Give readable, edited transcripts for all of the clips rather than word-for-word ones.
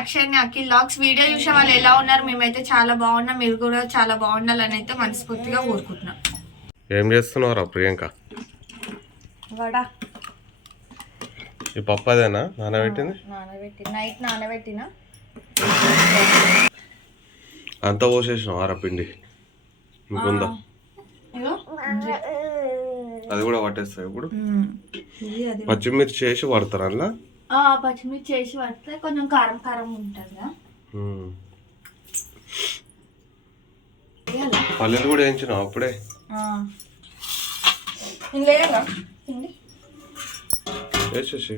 Akshay Akhil logs video చూసే వాళ్ళు ఎలా ఉన్నారు? మేమైతే చాలా బాగున్నాం, మీరు కూడా చాలా బాగుండాలని అయితే మనస్ఫూర్తిగా కోరుకుంటున్నాం. ఏం చేస్తున్నావురా ప్రియాంక? వడా. ఈ పప్పు అదేనా నానబెట్టింది? నైట్ నానబెట్టిన అంతా పోసేసినావు ఆరా పిండి ఇంకొందా? అది కూడా పట్టేస్తాయి ఇప్పుడు. పచ్చిమిర్చి చేసి పడతారు అలా? పచ్చిమిర్చి చేసి పడితే కొంచెం కారం కారం ఉంటుందా. పల్లెలు కూడా వేయించినావు అప్పుడే? వేసేసి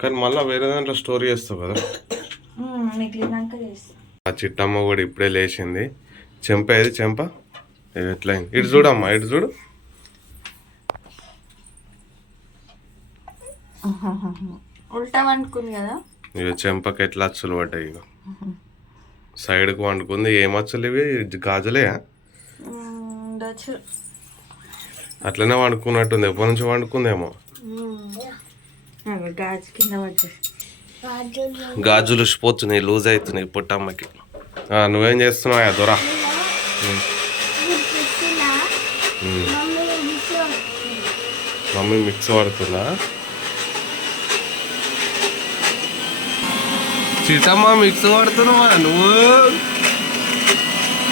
కానీ మళ్ళీ వేరే దాంట్లో స్టోరీ చేస్తావు కదా. ఆ చిట్టమ్మ కూడా ఇప్పుడే లేచింది. చెంప ఏది చెంప ఎట్లా అయింది? ఇటు చూడమ్మా, ఇటు చూడు. ఉల్టా వండుకుంది కదా. ఇక చెంపకి ఎట్లా అచ్చులు పడ్డాయి. ఇక సైడ్కి వండుకుంది. ఏం అచ్చులు ఇవి? గాజులే? అట్లనే వండుకున్నట్టుంది. ఎప్పటి నుంచి వండుకుందేమో. గాజులు పోతున్నాయి, లూజ్ అవుతున్నాయి పుట్టమ్మకి. నువ్వేం చేస్తున్నావు దొరా? మమ్మీ మిక్స్ పడుతుందా? చిట్టమ్మ మిక్స్ పడుతున్నావా నువ్వు?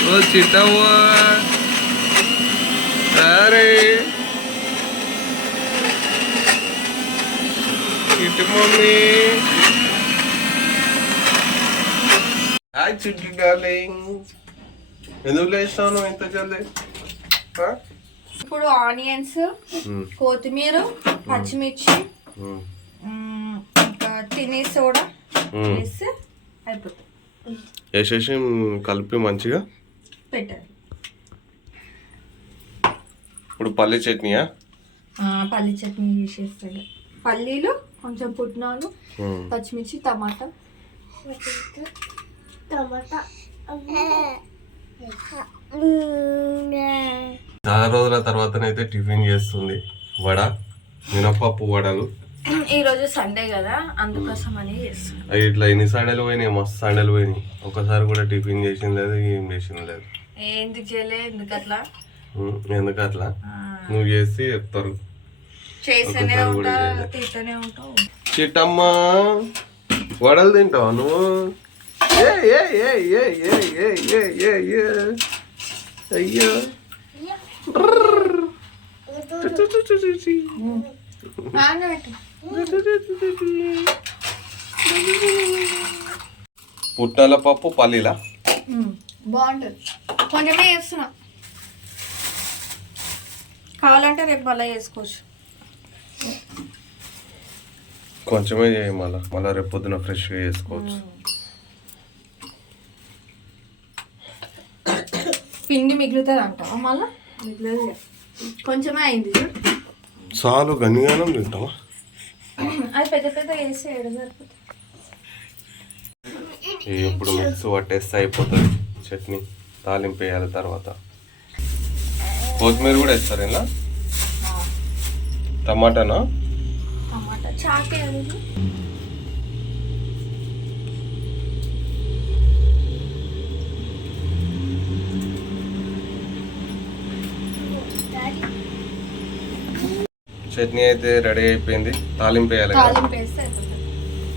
ఓ చిట్టమ్మ, అరే చిట్టు మమ్మీ. హాయ్ చిట్టు డార్లింగ్. ఎందుకు లేస్తావు నువ్వు ఇంత జల్దీ? ఇప్పుడు ఆనియన్స్, కొత్తిమీర, పచ్చిమిర్చి, ఇంకా తినే సోడా వేసి అయిపోతుంది. వేసేసి కలిపి మంచిగా పెట్టాలి. ఇప్పుడు పల్లీ చట్నీయా? పల్లీ చట్నీ చేసేస్తాడు. పల్లీలు, కొంచెం పుట్నాలు, పచ్చిమిర్చి, టమాటా. చాలా రోజుల తర్వాతనైతే టిఫిన్ చేస్తుంది. వడ, మినపప్పు వడలు. ఈరోజు సండే కదా, అందుకోసం అని చేస్తుంది. ఇట్లా ఎన్ని సండేలు పోయినాయి, మస్తు సండేలు పోయినాయి. ఒకసారి కూడా టిఫిన్ చేసింది లేదు, ఏం చేసింది లేదు. ఎందుకు చేయలే? ఎందుకు అట్లా? నువ్వు చేసి చెప్తారు. చిట్టమ్మ వడలు తింటావా నువ్వు? అయ్యో పుట్నాల పప్పు పల్లీలా బాగుంటుంది. కొంచెమే చేస్తున్నా, కావాలంటే రేపు మళ్ళీ చేసుకోవచ్చు. కొంచెమే చేయి, మళ్ళీ రేపు పొద్దున ఫ్రెష్గా చేసుకోవచ్చు. పిండి మిగులుతుంది అంటావా? మళ్ళీ మిగిలేదు, కొంచెమే అయింది. చాలు గనిగానం తింటావా? అది పెద్ద పెద్ద వేసి ఏడు సరిపోతుంది. ఇప్పుడు మిక్స్ పట్టేస్తే అయిపోతుంది చట్నీ. తాలింపు వేయాలి తర్వాత. కొత్తిమీర కూడా వేస్తారు ఇలా? టమాటానా? టమాటా చాకే. చట్నీ అయితే రెడీ అయిపోయింది. తాలింపు వేయాలి.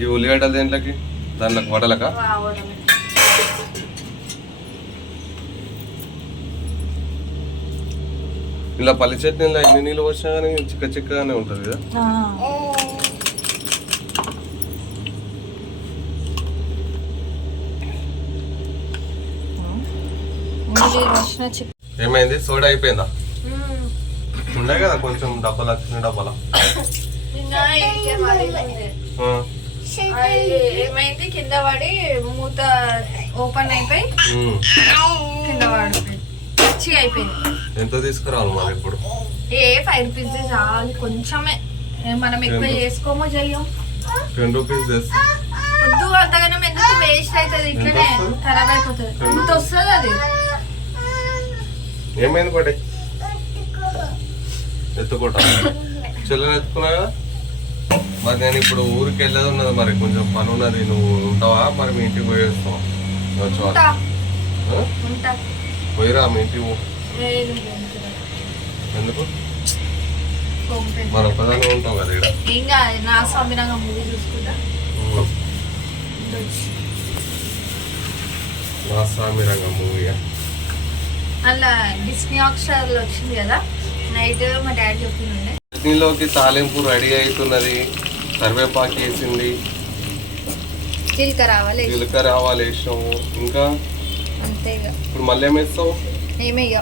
ఈ ఉల్లిగడ్డలు దేంట్లోకి? దాంట్లోకి వడలకా? ఇలా పల్లి చట్నీలో ఎన్ని నీళ్ళు వచ్చినా కానీ చిక్కగానే ఉంటుంది కదా. ఏమైంది? సోడా అయిపోయిందా? ఉండే కదా కొంచెం డబ్బాల, చిన్న డబ్బాల. ఏమైంది? కింద పడి మూత ఓపెన్ అయిపోయి కింద పడిపోయింది. అయిపోయింది. ఎంత తీసుకురావాలి మరి ఇప్పుడు? 5 రూపీస్ చాలు, కొంచెమే. మనం ఎక్కువ చేసుకోమో చెయ్యం. 10 రూపీస్ వద్దు, అంతగానో ఎందుకు వేస్ట్ అవుతుంది, ఇట్లనే ఖరాబ్ అయిపోతుంది. ఎంత వస్తుంది అది? ఏమైంది పడే? ఎత్తుకోట చెల్లెని ఎత్తుకున్నా కదా. మరి నేను ఇప్పుడు ఊరికి వెళ్ళేది ఉన్నది, మరి కొంచెం పని ఉన్నది. నువ్వు ఉంటావా మరి? మీ ఇంటికి పోయేస్తావా? ఉంటా. ఉంటా. పోయిరా మీ ఇంటికి పో. ఎందుకు? మరి ఒక్కదాన్ని ఉంటావు కదా ఇక్కడ. ఇంకా నా స్వామిరంగ మూవీ చూసుకుంటా. నా స్వామి రంగం మూవీయా? అలా డిస్నీ హాట్‌స్టార్లో వచ్చింది కదా, నైట్ మా డాడీ చెప్తుండే. చట్నీలోకి తాలింపు రెడీ అవుతున్నది. కరివేపాకు వేసింది, జీలకర్ర ఆవాలు వేసినాము. ఇంకా అంతే. ఇప్పుడు మళ్ళీ ఏం వేస్తావు? ఏమయ్యా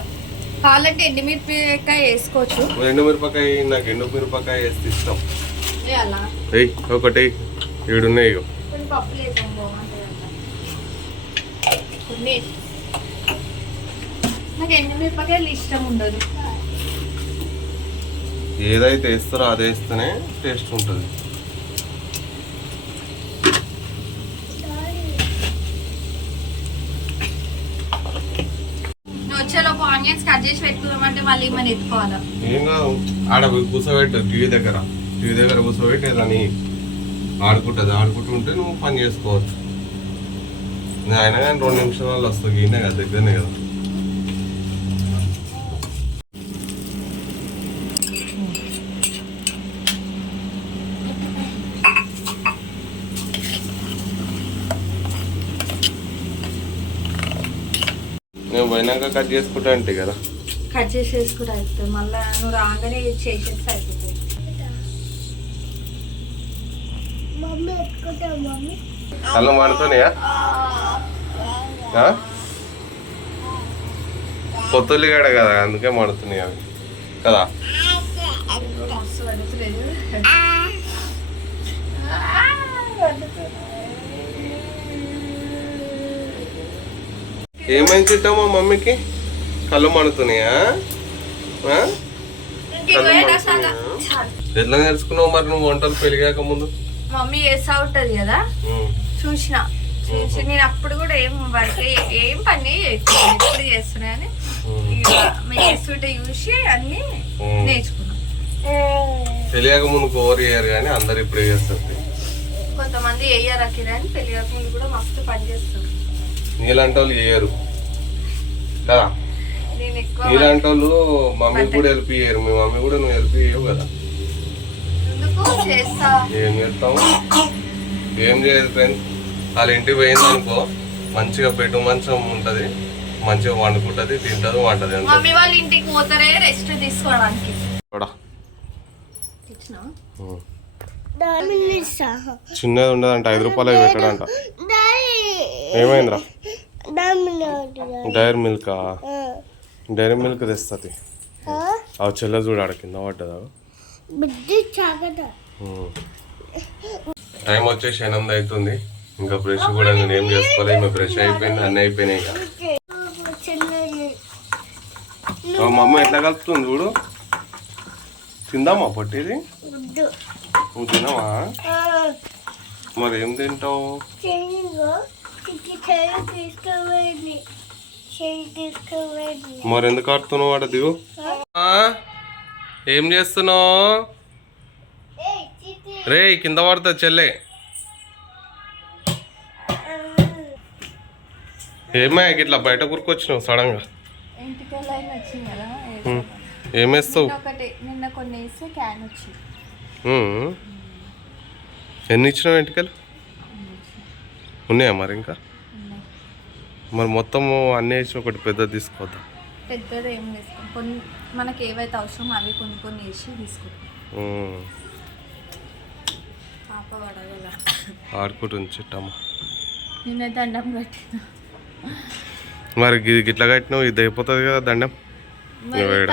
కావాలంటే ఎండుమిరపకాయ వేసుకోవచ్చు. ఎండుమిరపకాయ, నాకు ఎండుమిరపకాయ వేస్తే ఇష్టం. అలా ఒకటి ఏడున్నాయి. కొన్ని పప్పులు వేసాం బాగుంటుంది. కొన్ని నాకు ఎండుమిరపకాయలు ఇష్టం ఉండదు. ఏదైతే వేస్తారో అది వేస్తేనే టేస్ట్ ఉంటుంది. వచ్చేలోపు ఆనియన్స్ కట్ చేసి పెట్టుకున్నామంటే మళ్ళీ మనం ఎత్తుకోవాలా? ఏం కాదు, ఆడ కూర్చోబెట్టు. టీవీ దగ్గర కూర్చోబెట్టి దాన్ని ఆడుకుంటుంటే నువ్వు పని చేసుకోవచ్చు. నేను అయినా కానీ 2 నిమిషాలలో వస్తావు. ఈయనే కదా, దగ్గరనే కదా. నేను పోయినాక కట్ చేసుకుంటా అంటే కదా. కట్ చేసేసుకుంటే అయిపోతుంది. మళ్ళీ నువ్వు రాగానే చేసేస్తే అయిపోతుంది. కళ్ళు మాడుతున్నాయా? కొత్తలిగాడ కదా, అందుకే మాడుతున్నాయి అవి కదా. ఏమైంది తిట్టామా మమ్మీకి? కళ్ళు మండుతున్నాయా? ఎట్లా నేర్చుకున్నావు మరి నువ్వు వంటలు పెరిగాక ముందు? మమ్మీ చేస్తా ఉంటది కదా, చూసి నేను అప్పుడు కూడా ఏం పని ఎప్పుడు చేస్తున్నా అని చేస్తుంటే చూసి అన్ని నేర్చుకున్నా. తెలియక ముందు ఓవర్ చేయరు కానీ అందరు ఇప్పుడు చేస్తారు. కొంతమంది వేయరు అని తెలియక ముందు కూడా మస్తు పని చేస్తారు. నీలాంటి వాళ్ళు చేయరు కదా. నేను ఎక్కువ నీలాంటి వాళ్ళు మమ్మీకి కూడా హెల్ప్ చేయరు. మీ మమ్మీ కూడా నువ్వు హెల్ప్ చేయవు కదా. ఏం చేస్తావు? ఏం చేయదు ఫ్రెండ్స్. వాళ్ళ ఇంటికి పోయింది అనుకో, మంచిగా పెట్టు మంచం ఉంటది, మంచిగా వండుకుంటది, తింటది, వంటది. మమ్మీ వాళ్ళ ఇంటికి పోతారే రెస్ట్ తీసుకోవడానికి. చిన్నది ఉండదంట, 5 రూపాయలకి పెట్టడంట. ఏమైందిరా? Dairy milk. డైరీ మిల్క్ తెస్తుంది. అవి చెల్ల చూడ ఆడ కింద పడ్డదా. టైం వచ్చేసి 8 అవుతుంది. ఇంకా బ్రష్ కూడా నేను ఏం చేసుకోవాలి. ఇంకా బ్రష్ అయిపోయింది, అన్నీ అయిపోయినాయి. మా అమ్మ ఎట్లా కలుపుతుంది చూడు. తిందామా పొట్టిది? నువ్వు తినవా? మరి ఏం తింటావు? మరి ఎందుకు ఆడుతున్నావు? వాడ దిగు. ఏం చేస్తున్నావు? రే కింద పడుతుంది చెల్లె. ఏమా ఇట్లా బయట కూరుకొచ్చినావు సడన్ గా? ఏమేస్తావు? ఎన్ని ఇచ్చినావు ఎంటికలు? ఉన్నాయా మరి ఇంకా? మరి మొత్తము అన్నీ వేసి ఒకటి పెద్దది తీసుకోవద్దా? పెద్దది ఏం తీసుకో, కొన్ని మనకి ఏవైతే అవసరం అవి కొన్ని వేసి తీసుకుంటాం. పాప పడగల ఆడుకుంటుంది చిట్టమ్మ. నిన్న దండం కట్టిన. మరి గిట్లా కట్టినావు, ఇది అయిపోతుంది కదా దండం.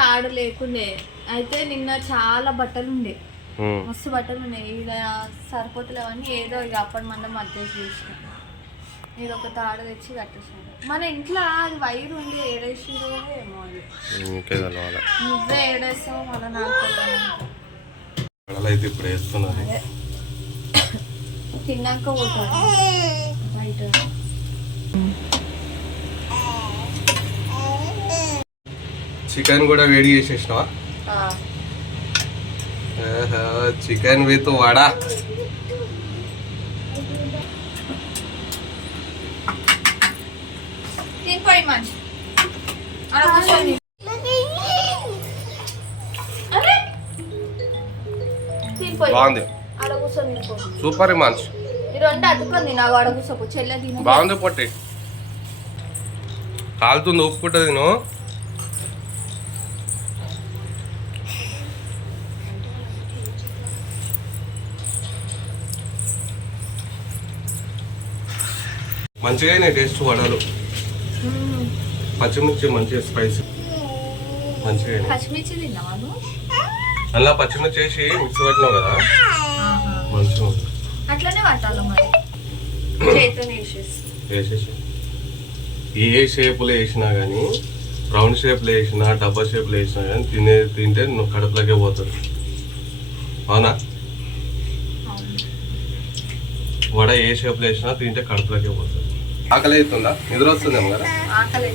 తాడు లేకుండే అయితే నిన్న చాలా బట్టలు ఉండే, మస్తు బట్టలు ఉన్నాయి. ఇక సరిపోతలేవన్నీ ఏదో ఇక అప్పటి మందం మధ్య చేసిన ఏదో ఒక తాడు తెచ్చి కట్టేసాను. మన ఇంట్లో అది వైర్ ఉండి ఏడేసిరో ఏమో. అది నువ్వే ఏడేస్తావు మళ్ళీ నాకు అయితే ఇప్పుడు వేస్తున్నది. తిన్నాక పోతాను బయట. చికెన్ కూడా వేడి చేసేసినావా? Chicken with vada. తినిపోయి మంచి అలా కూర్చొని. అరే తినిపోయి బాగుంది, అలా కూర్చొని తినిపో. సూపర్ మంచి. ఈ రెండు అతుకుంది నాకు అడ కూర్చోపు చెల్లె తిని. బాగుంది పొట్టి, కాలుతుంది ఉప్పుకుంటుంది. నేను మంచిగా టేస్ట్ వడలు, పచ్చిమిర్చి మంచిగా స్పైసీ మంచిగా. పచ్చిమిర్చి తిన్నావా నువ్వు? అలా పచ్చిమిర్చి వేసి మిక్స్ పెట్టినావు కదా, మంచిగా అట్లనే పట్టాలి మరి, చేతితో వేసేసి. ఏ షేపులో వేసినా కానీ, రౌండ్ షేప్లో వేసినా డబ్బా షేప్లో వేసినా కానీ తింటే నువ్వు కడుపులోకే పోతుంది. అవునా? వడ ఏ షేప్లో వేసినా తింటే కడుపులోకే పోతుంది. ఆకలి అవుతుందా? నిద్ర వస్తుందేమో కదా. ఆకలి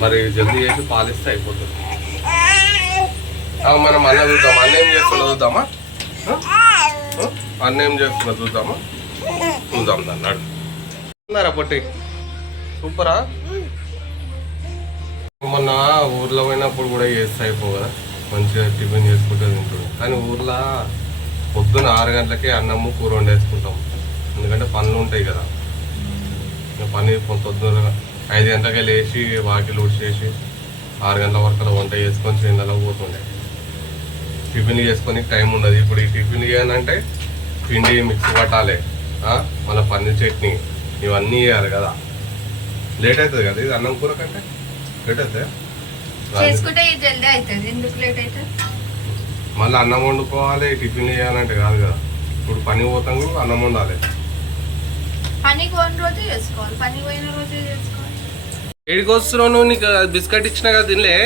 మరి జల్దీ చేసి పాలిస్తే అయిపోతుంది. మనం అన్న చూద్దాం, అన్న ఏం చేస్తున్నా చూద్దామా? అన్న ఏం చేస్తున్నా చూద్దామా? చూద్దాం దాన్ని. అడుగున్నారా పొట్టి? సూపరా. మొన్న ఊర్లో పోయినప్పుడు కూడా చేస్తే అయిపో కదా, మంచిగా టిఫిన్ చేసుకుంటే తింటుంది. కానీ ఊర్లో పొద్దున 6 గంటలకే అన్నము కూర వండేసుకుంటాం, ఎందుకంటే పనులు ఉంటాయి కదా. పని పొద్దున 5 గంటలకే లేచి వాకిలు ఊడ్చేసి 6 గంటల వరకు అలా వంట చేసుకొని చేనులకు పోతుండే. టిఫిన్ చేసుకొని టైం ఉండదు. ఇప్పుడు ఈ టిఫిన్ చేయాలంటే పిండి మిక్సీ పట్టాలి, మన పన్నీర్ చట్నీ ఇవన్నీ చేయాలి కదా. లేట్ అవుతుంది కదా, ఇది అన్నం కూర కంటే లేట్ అవుతుంది. చేసుకుంటే జల్దీ అవుతుంది, ఎందుకు లేట్ అవుతుంది? మళ్ళీ అన్నం వండుకోవాలి, టిఫిన్ చేయాలంటే కాదు కదా. ఇప్పుడు పని పోతాం కూడా అన్నం వండాలి. పనికి పోయిన రోజే చేసుకోవాలి, పనికి పోయిన రోజే చేసుకోవాలి. ఏడికి వస్తున్నావు నువ్వు? నీకు బిస్కెట్ ఇచ్చినా కదా, తినలే?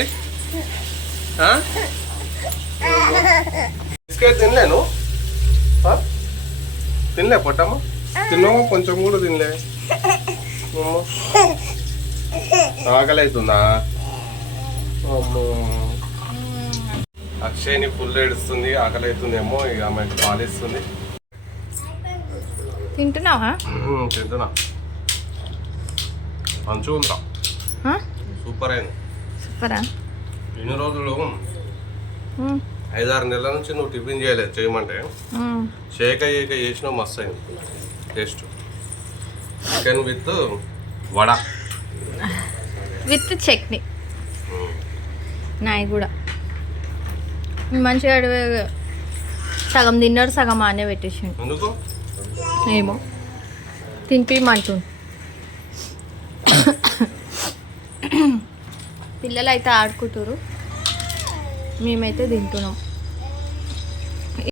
బిస్కెట్ తినలేను, తినలే పొట్టమ్మ? తిన్నావా? కొంచెం కూడా తినలే. ఆకలి అవుతుందా? అక్షయ్ని ఫుల్ ఏడుస్తుంది, ఆకలి అవుతుందేమో. ఇక ఆమెకు పాలిస్తుంది. తింటున్నావా? తింటున్నా. మంచిగా ఉందా? సూపర్ అయింది. సూపరా. ఇన్ని రోజులు 5-6 నెలల నుంచి నువ్వు టిఫిన్ చేయలేదు, చేయమంటే షేక్ చేసినావు, మస్తు అయింది taste. Chicken with vada with chutney. నాయి కూడా మంచిగా సగం తిన్నాడు, సగం ఆనే పెట్టేసిండు. ఎందుకు? ఏమో తినిపిమంటుంది. పిల్లలు అయితే ఆడుకుంటారు, మేమైతే తింటున్నాం.